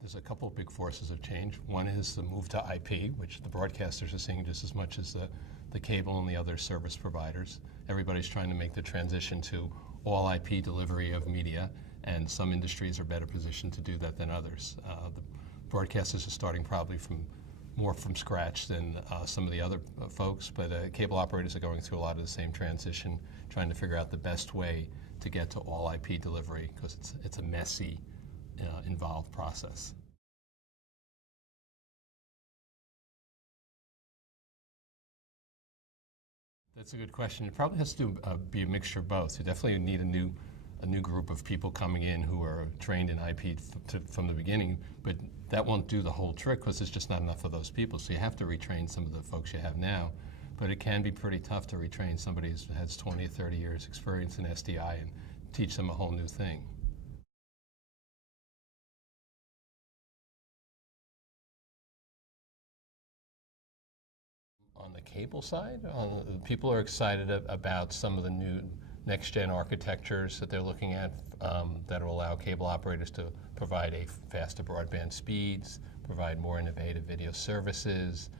There's a couple of big forces of change. One is the move to IP, which the broadcasters are seeing just as much as the cable and the other service providers. Everybody's trying to make the transition to all IP delivery of media, and some industries are better positioned to do that than others. The broadcasters are starting probably more from scratch than some of the other folks, but cable operators are going through a lot of the same transition, trying to figure out the best way to get to all IP delivery, because it's a messy, involved process. That's a good question. It probably has to be a mixture of both. You definitely need a new group of people coming in who are trained in IP from the beginning, but that won't do the whole trick because there's just not enough of those people. So you have to retrain some of the folks you have now, but it can be pretty tough to retrain somebody who has 20 or 30 years experience in SDI and teach them a whole new thing. On the cable side, people are excited about some of the new next-gen architectures that they're looking at that will allow cable operators to provide a faster broadband speeds, provide more innovative video services,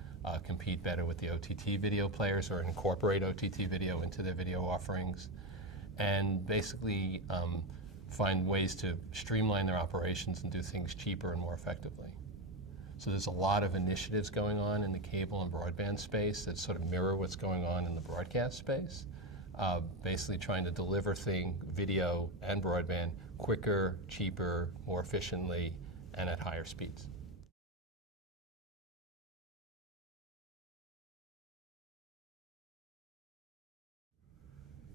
compete better with the OTT video players or incorporate OTT video into their video offerings, and basically find ways to streamline their operations and do things cheaper and more effectively. So there's a lot of initiatives going on in the cable and broadband space that sort of mirror what's going on in the broadcast space, basically trying to deliver video and broadband quicker, cheaper, more efficiently, and at higher speeds.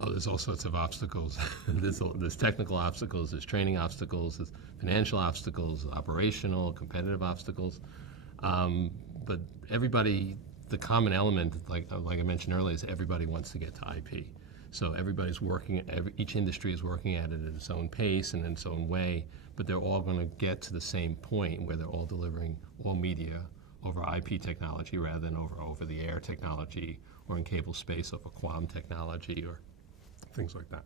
Oh, there's all sorts of obstacles. There's technical obstacles, there's training obstacles, there's financial obstacles, operational, competitive obstacles. But everybody, the common element, like I mentioned earlier, is everybody wants to get to IP. So everybody's working, each industry is working at it at its own pace and in its own way, but they're all going to get to the same point where they're all delivering all media over IP technology rather than over the air technology, or in cable space over QAM technology or things like that.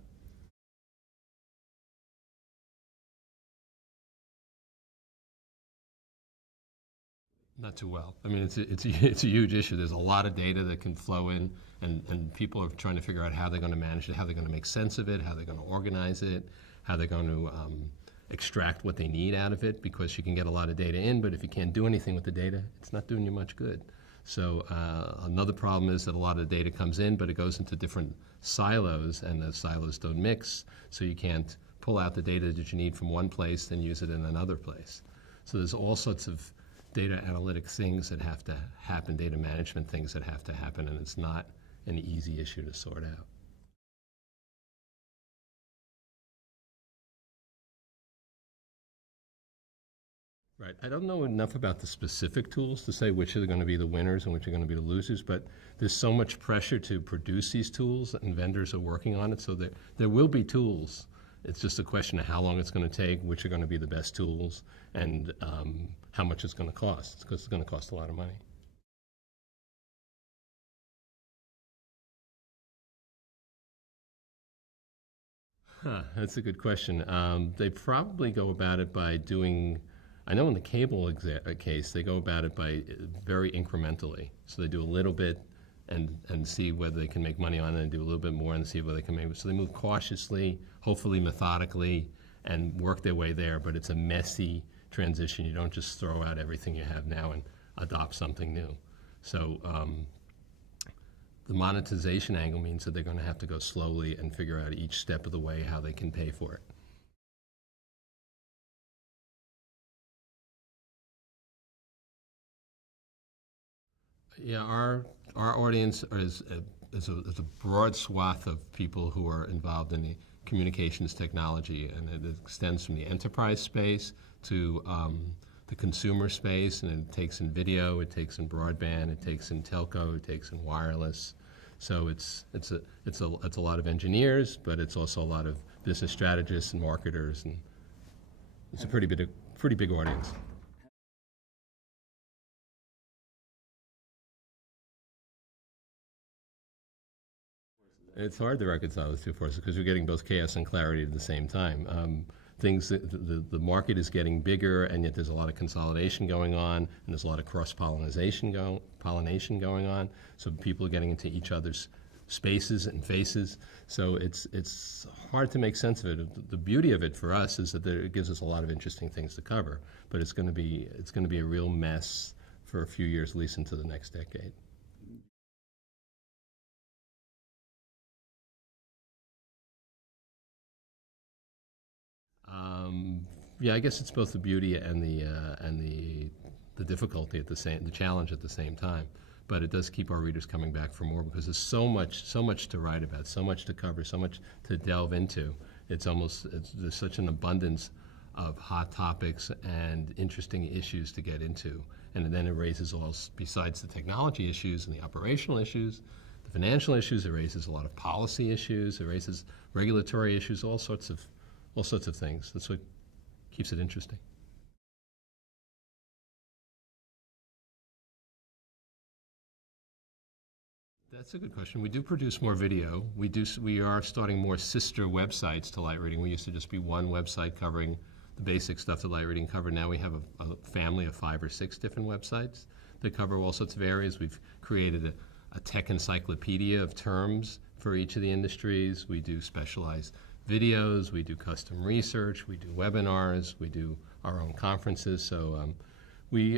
Not too well. I mean, it's a huge issue. There's a lot of data that can flow in, and people are trying to figure out how they're going to manage it, how they're going to make sense of it, how they're going to organize it, how they're going to extract what they need out of it, because you can get a lot of data in, but if you can't do anything with the data, it's not doing you much good. So another problem is that a lot of the data comes in, but it goes into different silos, and the silos don't mix, so you can't pull out the data that you need from one place and use it in another place. So there's all sorts of data analytic things that have to happen, data management things that have to happen, and it's not an easy issue to sort out. Right. I don't know enough about the specific tools to say which are going to be the winners and which are going to be the losers, but there's so much pressure to produce these tools, and vendors are working on it, so there will be tools. It's just a question of how long it's going to take, which are going to be the best tools, and how much it's going to cost, because it's going to cost a lot of money. That's a good question. They probably go about it by doing, I know in the cable case, they go about it by very incrementally. So they do a little bit and see whether they can make money on it, and do a little bit more and see whether they can make it. So they move cautiously, hopefully methodically, and work their way there, but it's a messy transition. You don't just throw out everything you have now and adopt something new. So the monetization angle means that they're going to have to go slowly and figure out each step of the way how they can pay for it. Yeah, our audience is a broad swath of people who are involved in the communications technology, and it extends from the enterprise space to the consumer space, and it takes in video, it takes in broadband, it takes in telco, it takes in wireless. So it's a lot of engineers, but it's also a lot of business strategists and marketers, and it's a pretty big audience. It's hard to reconcile the two forces because you're getting both chaos and clarity at the same time. things that the market is getting bigger, and yet there's a lot of consolidation going on, and there's a lot of cross-pollination going on. So people are getting into each other's spaces and faces. So it's hard to make sense of it. The beauty of it for us is that it gives us a lot of interesting things to cover, but it's going to be a real mess for a few years, at least into the next decade. Yeah, I guess it's both the beauty and the difficulty the challenge at the same time. But it does keep our readers coming back for more because there's so much to write about, so much to cover, so much to delve into. There's such an abundance of hot topics and interesting issues to get into. And then it raises besides the technology issues and the operational issues, the financial issues, it raises a lot of policy issues, it raises regulatory issues, all sorts of things. That's what keeps it interesting. That's a good question. We do produce more video. We are starting more sister websites to Light Reading. We used to just be one website covering the basic stuff that Light Reading covered. Now we have a family of 5 or 6 different websites that cover all sorts of areas. We've created a tech encyclopedia of terms for each of the industries. We do specialized videos. We do custom research. We do webinars. We do our own conferences. So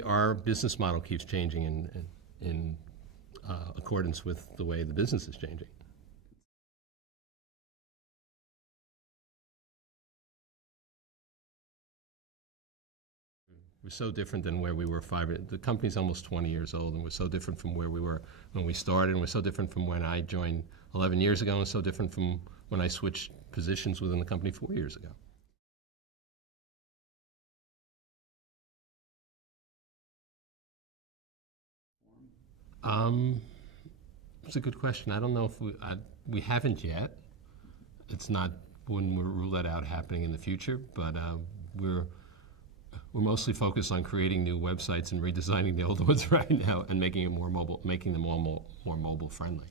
our business model keeps changing in accordance with the way the business is changing. We're so different than where we were the company's almost 20 years old, and we're so different from where we were when we started, and we're so different from when I joined 11 years ago, and so different from when I switched positions within the company 4 years ago. It's a good question. I don't know if we haven't yet. It's not wouldn't rule that out happening in the future, but we're mostly focused on creating new websites and redesigning the old ones right now and making them all more mobile friendly.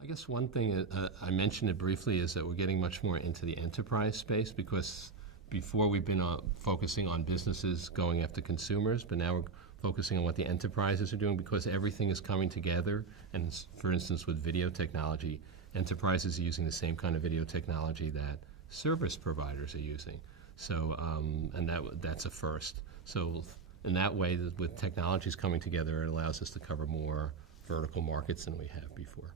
I guess one thing I mentioned it briefly is that we're getting much more into the enterprise space because before we've been focusing on businesses going after consumers, but now we're focusing on what the enterprises are doing because everything is coming together. And for instance, with video technology, enterprises are using the same kind of video technology that service providers are using. So, and that's a first. So in that way, with technologies coming together, it allows us to cover more vertical markets than we have before.